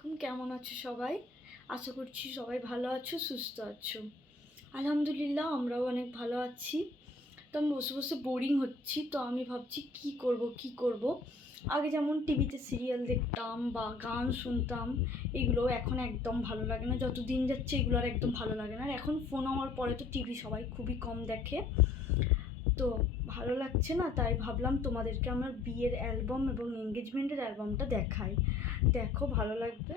আলাইকুম, কেমন আছো সবাই? আশা করছি সবাই ভালো আছো, সুস্থ আছো। আলহামদুলিল্লাহ আমরাও অনেক ভালো আছি। তো আমি বসে বসে বোরিং হচ্ছি, তো আমি ভাবছি কি করব। আগে যেমন টিভিতে সিরিয়াল দেখতাম বা গান শুনতাম, এগুলো এখন একদম ভালো লাগে না। যত দিন যাচ্ছে এগুলো আর একদম ভালো লাগে না। আর এখন ফোন হওয়ার পরে তো টিভি সবাই খুবই কম দেখে, তো ভালো লাগছে না। তাই ভাবলাম তোমাদেরকে আমার বিয়ের অ্যালবাম এবং এঙ্গেজমেন্টের অ্যালবামটা দেখাই, দেখো ভালো লাগবে।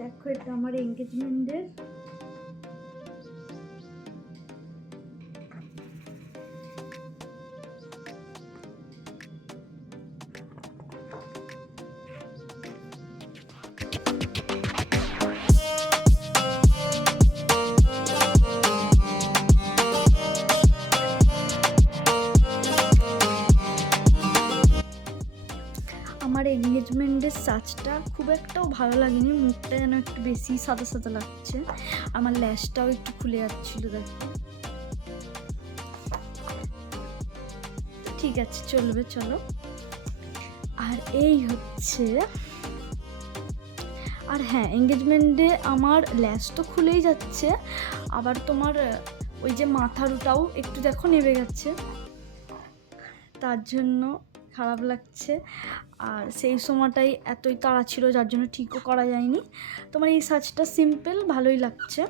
দেখো এটা আমার এঙ্গেজমেন্টের। আমার এঙ্গেজমেন্টের সাজটা খুব একটাও ভালো লাগেনি, মুখটা যেন একটু বেশি সাদা সাদা লাগছে। আমার ল্যাশটাও একটু খুলে যাচ্ছিল, দেখো। ঠিক আছে, চলবে, চলো। আর এই হচ্ছে, আর হ্যাঁ, এঙ্গেজমেন্টে আমার ল্যাশ তো খুলেই যাচ্ছে, আবার তোমার ওই যে মাথারটাও একটু দেখো নেমে গেছে, তার জন্য খারাপ লাগছে। আর সেই সময়টাই এতই তাড়া ছিল যার জন্য ঠিকও করা যায়নি। তোমার এই সাজটা সিম্পল ভালোই লাগছে।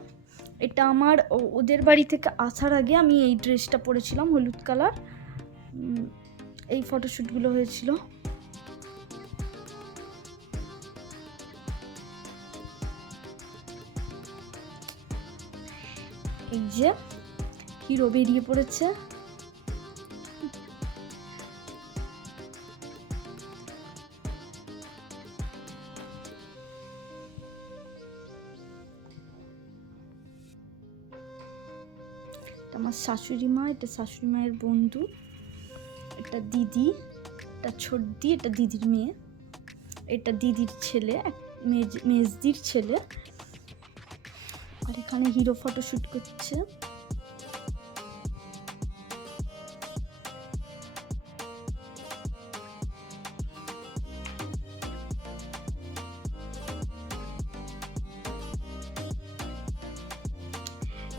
এটা আমার ওদের বাড়ি থেকে আসার আগে আমি এই ড্রেসটা পরেছিলাম, হলুদ কালার। এই ফটোশ্যুটগুলো হয়েছিল। এই যে হিরো বেরিয়ে পড়েছে। আমার শাশুড়ি মা, এটা শাশুড়ি মায়ের বন্ধু, এটা দিদি, এটা ছোটদি, এটা দিদির মেয়ে, এটা দিদির ছেলে, মেজদির ছেলে। আর এখানে হিরো ফটোশ্যুট করছে।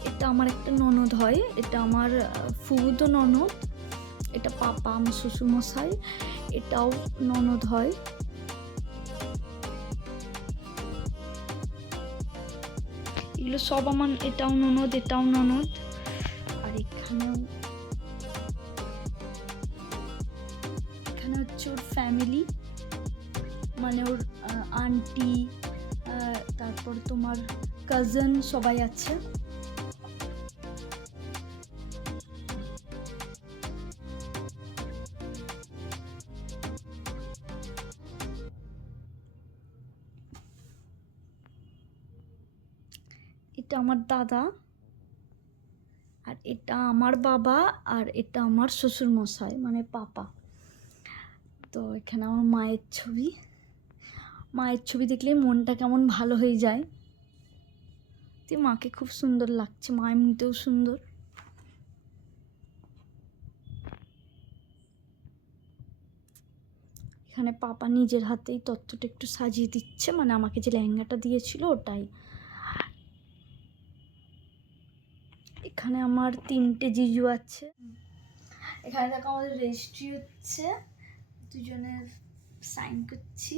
এটা আমার একটা ননদ হয়, এটা আমার ফুফুতো ননদ। এটা পাপা, আমার শ্বশুরমশাই, এটাও ননদ হয়। এগুলো সব আমার, এটাও ননদ, এটাও ননদ। আর এখানে হচ্ছে ওর ফ্যামিলি, মানে ওর আন্টি, তারপর তোমার কাজিন সবাই আছে। এটা আমার দাদা, আর এটা আমার বাবা, আর এটা আমার শ্বশুর মশাই মানে পাপা। তো এখানে আমার মায়ের ছবি। মায়ের ছবি দেখলে মনটা কেমন ভালো হয়ে যায়। তো মাকে খুব সুন্দর লাগছে, মা এমনিতেও সুন্দর। এখানে পাপা নিজের হাতেই তত্ত্বটা একটু সাজিয়ে দিচ্ছে, মানে আমাকে যে লেহেঙ্গাটা দিয়েছিল ওটাই। এখানে আমার 3টে জিজু আছে। এখানে দেখো আমাদের রেজিস্ট্রি হচ্ছে, দুজনে সাইন করছি।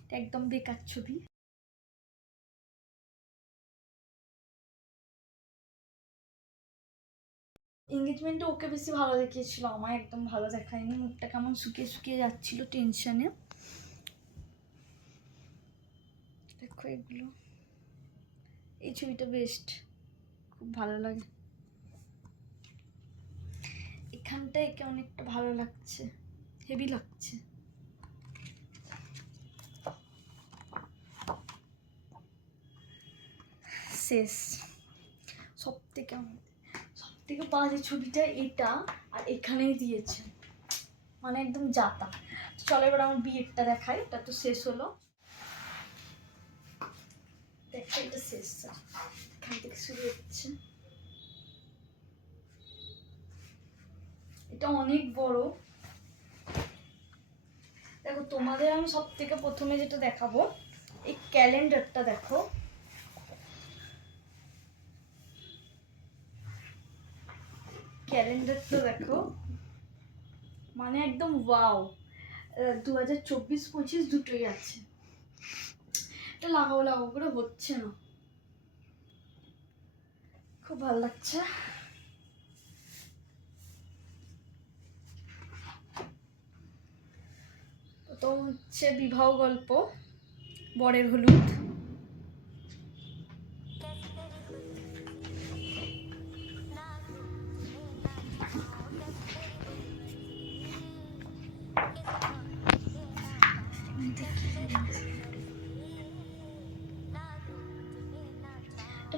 এটা একদম বেকার ছবি। এঙ্গেজমেন্টে ওকে বেশি ভালো দেখিয়েছিল, আমায় একদম ভালো দেখায়নি, মুখটা কেমন শুকিয়ে শুকিয়ে যাচ্ছিল টেনশনে। দেখো এগুলো, এই ছবিটা বেস্ট, খুব ভালো লাগে। এখানটা একে অনেকটা ভালো লাগছে, হেভি লাগছে। শেষ। সব থেকে বাজে ছবিটা এটা, আর এখানেই দিয়েছে, মানে একদম যাতা। চলো এবার আমার বিয়েরটা দেখাই, এটা তো শেষ হলো। দেখো এটা শেষ, এখান থেকে শুরু হচ্ছে। এটা অনেক বড়। দেখো তোমাদের আমি সব থেকে প্রথমে যেটা দেখাবো, এই ক্যালেন্ডারটা দেখো। ক্যালেন্ডারটা দেখো, মানে একদম ওয়াও। 2024-25 দুটোই আছে। এটা লাগাবো করে হচ্ছে না, খুব ভালো লাগছে। তো হচ্ছে বিবাহ গল্প, বরের হলুদ।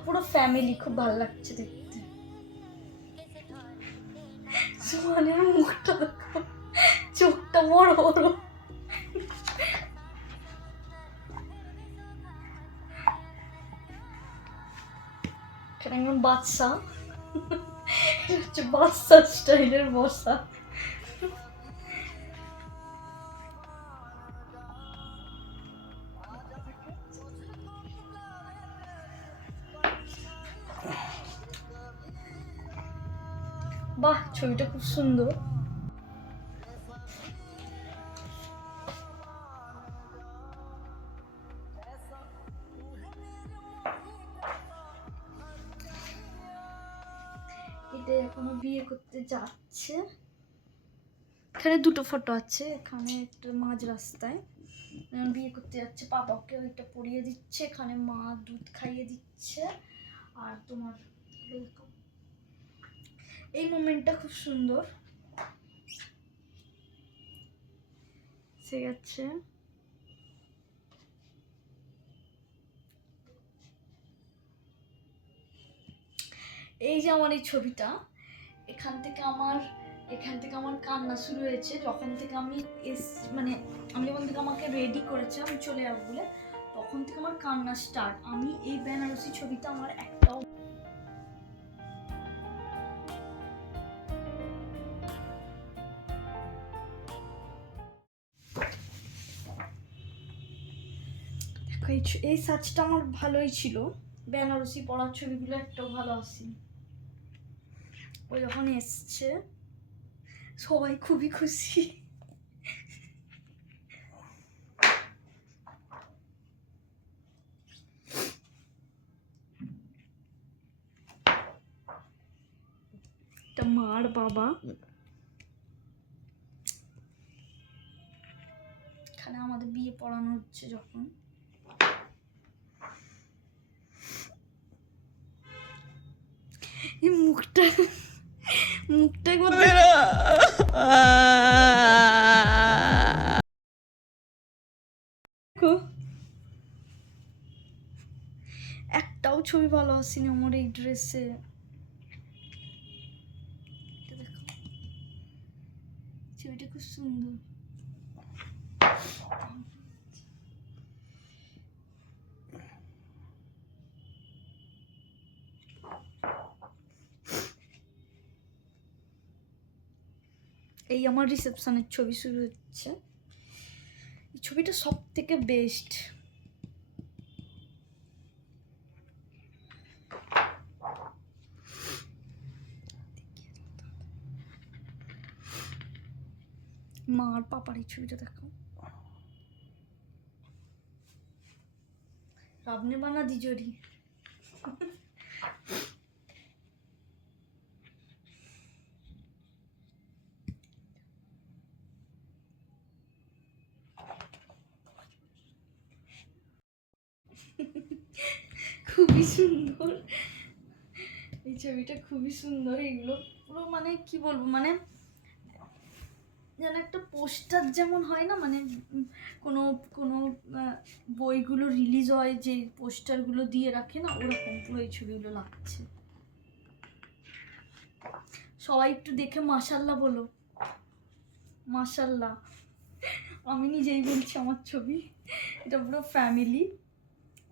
পুরো ফ্যামিলি, খুব ভালো লাগছে দেখতে। সুহানের মুখটা দেখো, চোখটা বড় বড়। এখানে একদম বাচ্চা, হচ্ছে বাচ্চা স্টাইলের বসা। বাহ, ছবিটা খুব সুন্দর। এটা এখনো বিয়ে করতে যাচ্ছে। এখানে দুটো ফটো আছে, এখানে একটা মাঝ রাস্তায় বিয়ে করতে যাচ্ছে, পাপাকে ওইটা পরিয়ে দিচ্ছে, এখানে মা দুধ খাইয়ে দিচ্ছে। আর তোমার এই মোমেন্টটা খুব সুন্দর, ঠিক আছে। এই যে আমার এই ছবিটা, এখান থেকে আমার কান্না শুরু হয়েছে, যখন থেকে আমি মানে আমি যখন থেকে আমাকে রেডি করেছে আমি চলে যাবো বলে, তখন থেকে আমার কান্না স্টার্ট। আমি এই বেনারসি ছবিটা আমার একটাও এই সাজটা আমার ভালোই ছিল। বেনারসি পরার ছবিগুলো একটাও ভালো আসেনি। ওই যখন এসছে সবাই খুবই খুশি। এটা মার বাবা, এখানে আমাদের বিয়ে পড়ানো হচ্ছে যখন। এই মুখটা একটাও ছবি ভালো আসেনি আমার এই ড্রেসে। ছবিটা খুব সুন্দর। এই আমার রিসেপশনের ছবি শুরু হচ্ছে। এই ছবিটা সব থেকে বেস্ট। মা আর পাপার এই ছবিটা দেখো, রাবনে বানা দিজরি। খুবই সুন্দর এই ছবিটা, খুবই সুন্দর। এগুলো পুরো মানে কি বলবো, মানে যেন একটা পোস্টার যেমন হয় না, মানে কোনো কোনো বইগুলো রিলিজ হয় যে পোস্টারগুলো দিয়ে রাখে না, ওরকম পুরো এই ছবিগুলো লাগছে। সবাই একটু দেখে মাশাল্লাহ বলো, মাশাল্লাহ। আমি নিজেই বলছি আমার ছবি। এটা পুরো ফ্যামিলি।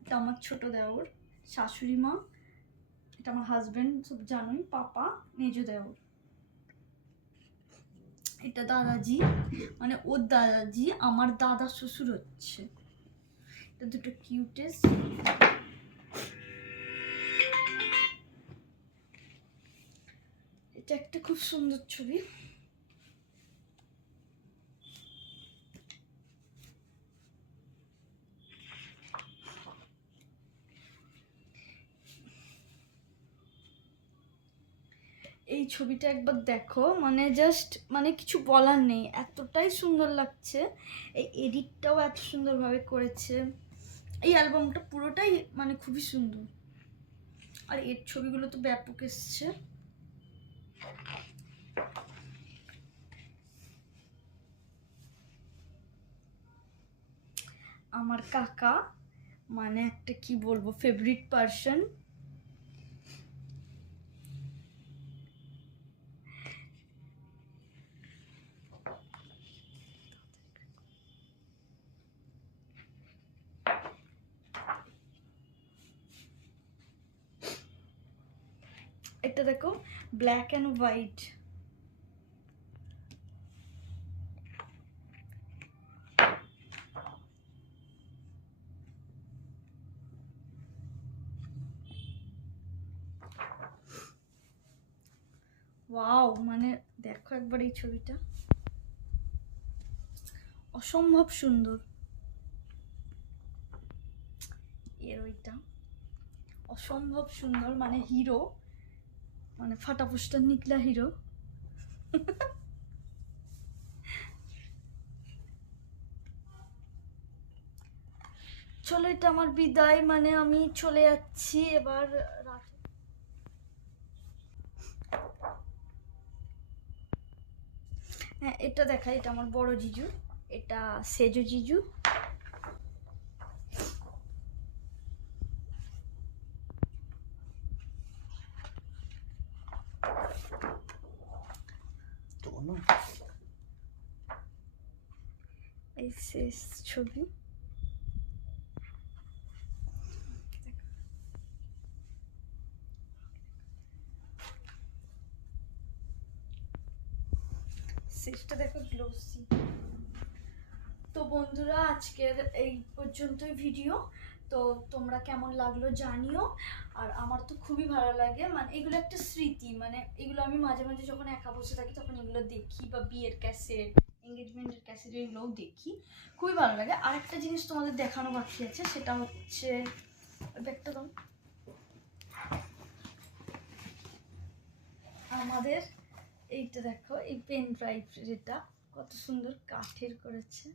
এটা আমার ছোট দেওর, শাশুড়ি মা, এটা আমার হাজব্যান্ড, সব জানোই, পাপা, মেজো দেওর। এটা দাদাজি, মানে ওর দাদাজি আমার দাদা শ্বশুর হচ্ছে। এটা দুটো কিউটেস্ট। এটা একটা খুব সুন্দর ছবি। এই ছবিটা একবার দেখো, মানে জাস্ট মানে কিছু বলার নেই, এতটাই সুন্দর লাগছে। এই এডিটটাও এত সুন্দরভাবে করেছে। এই অ্যালবামটা পুরোটাই মানে খুবই সুন্দর। আর এর ছবিগুলো তো ব্যাপক এসছে। আমার কাকা, মানে একটা কি বলবো, ফেভারিট পার্সন। এটা দেখো, ব্ল্যাক অ্যান্ড হোয়াইট। ওয়াও, মানে দেখো একবার এই ছবিটা, অসম্ভব সুন্দর। এর ওইটা অসম্ভব সুন্দর, মানে হিরো, মানে ফাটা পোস্টার নিকলা হিরো। চলো, এটা আমার বিদায়, মানে আমি চলে যাচ্ছি এবার রাতে। হ্যাঁ, এটা দেখাই, এটা আমার বড় জিজু, এটা সেজো জিজু। এই শেষ ছবি। শেষটা দেখো, গ্লোসি। তো বন্ধুরা, আজকের এই পর্যন্তই ভিডিও। তো তোমরা কেমন লাগলো জানিও। আর আমার তো খুবই ভালো লাগে, মানে এগুলো একটা স্মৃতি, মানে এগুলো আমি মাঝে মাঝে যখন একা বসে থাকি তখন এগুলো দেখি, বা বিয়ের ক্যাসেট, এঙ্গেজমেন্টের ক্যাসেট, এগুলোও দেখি, খুবই ভালো লাগে। আর একটা জিনিস তোমাদের দেখানো বাকি আছে, সেটা হচ্ছে ব্যাগটা দাও। আমাদের এইটা দেখো, এই পেন ড্রাইভ, যেটা কত সুন্দর কাঠের করেছে।